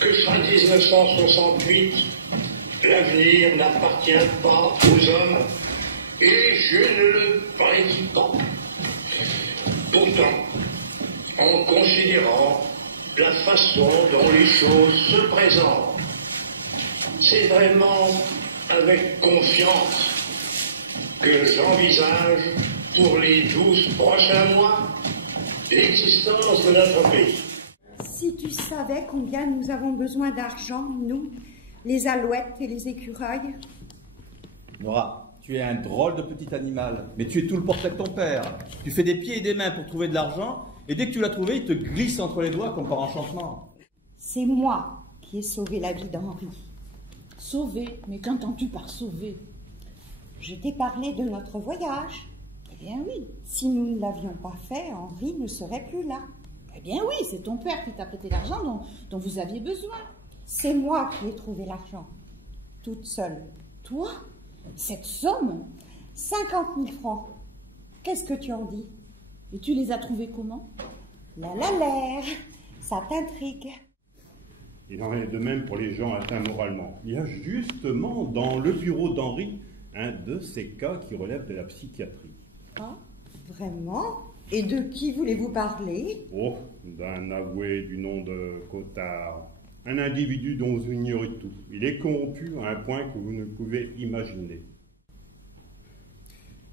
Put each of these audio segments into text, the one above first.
que fin 1968, l'avenir n'appartient pas aux hommes et je ne le prédis pas. Pourtant, en considérant la façon dont les choses se présentent, c'est vraiment avec confiance que j'envisage pour les 12 prochains mois l'existence de notre pays. Si tu savais combien nous avons besoin d'argent, nous, les alouettes et les écureuils. Nora, tu es un drôle de petit animal, mais tu es tout le portrait de ton père. Tu fais des pieds et des mains pour trouver de l'argent, et dès que tu l'as trouvé, il te glisse entre les doigts comme par enchantement. C'est moi qui ai sauvé la vie d'Henri. Sauver? Mais qu'entends-tu par sauver? Je t'ai parlé de notre voyage. Eh bien oui. Si nous ne l'avions pas fait, Henri ne serait plus là. Eh bien oui, c'est ton père qui t'a prêté l'argent dont vous aviez besoin. C'est moi qui ai trouvé l'argent, toute seule. Toi? Cette somme? 50 000 francs. Qu'est-ce que tu en dis? Et tu les as trouvés comment? L'air, ça t'intrigue. Il en est de même pour les gens atteints moralement. Il y a justement dans le bureau d'Henri un de ces cas qui relève de la psychiatrie. Ah, vraiment? Et de qui voulez-vous parler? Oh, d'un avoué du nom de Cottard. Un individu dont vous ignorez tout. Il est corrompu à un point que vous ne pouvez imaginer.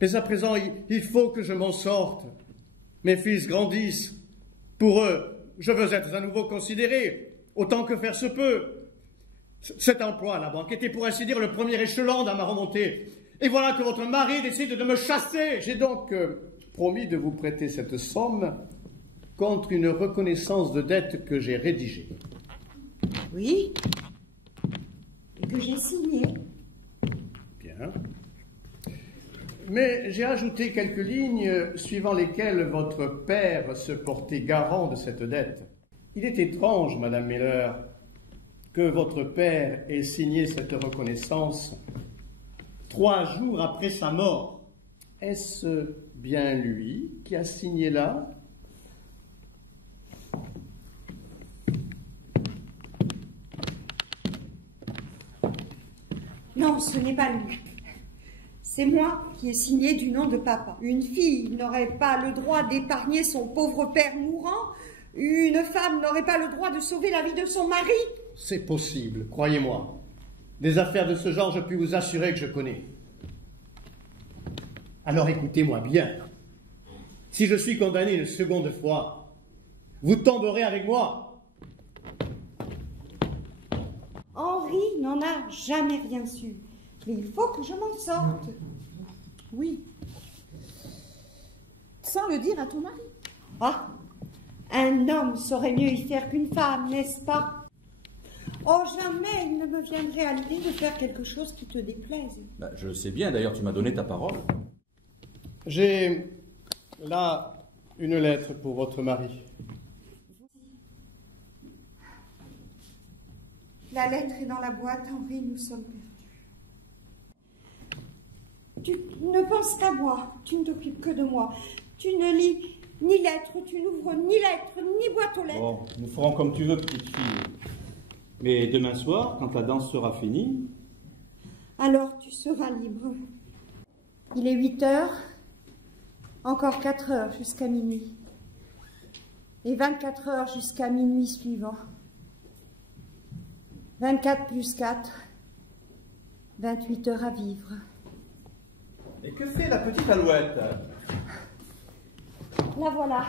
Mais à présent, il faut que je m'en sorte. Mes fils grandissent. Pour eux, je veux être à nouveau considéré, autant que faire se peut. Cet emploi à la banque était pour ainsi dire le premier échelon dans ma remontée. Et voilà que votre mari décide de me chasser. J'ai donc promis de vous prêter cette somme contre une reconnaissance de dette que j'ai rédigée. Oui, et que j'ai signée. Bien. Mais j'ai ajouté quelques lignes suivant lesquelles votre père se portait garant de cette dette. Il est étrange, Madame Miller, que votre père ait signé cette reconnaissance 3 jours après sa mort. Est-ce bien lui qui a signé là? Non, ce n'est pas lui. C'est moi qui ai signé du nom de papa. Une fille n'aurait pas le droit d'épargner son pauvre père mourant. Une femme n'aurait pas le droit de sauver la vie de son mari. C'est possible, croyez-moi. Des affaires de ce genre, je puis vous assurer que je connais. Alors écoutez-moi bien. Si je suis condamné une seconde fois, vous tomberez avec moi. Henri n'en a jamais rien su. Mais il faut que je m'en sorte. Oui. Sans le dire à ton mari. Ah, un homme saurait mieux y faire qu'une femme, n'est-ce pas? Oh, jamais il ne me viendrait à l'idée de faire quelque chose qui te déplaise. Ben, je le sais bien, d'ailleurs, tu m'as donné ta parole. J'ai là une lettre pour votre mari. La lettre est dans la boîte, Henri, nous sommes perdus. Tu ne penses qu'à moi, tu ne t'occupes que de moi. Tu ne lis ni lettres, tu n'ouvres ni lettres, ni boîte aux lettres. Bon, nous ferons comme tu veux, petite fille. Mais demain soir, quand la danse sera finie... Alors tu seras libre. Il est 8 heures, encore 4 heures jusqu'à minuit. Et 24 heures jusqu'à minuit suivant. 24 plus 4, 28 heures à vivre. Et que fait la petite alouette? La voilà.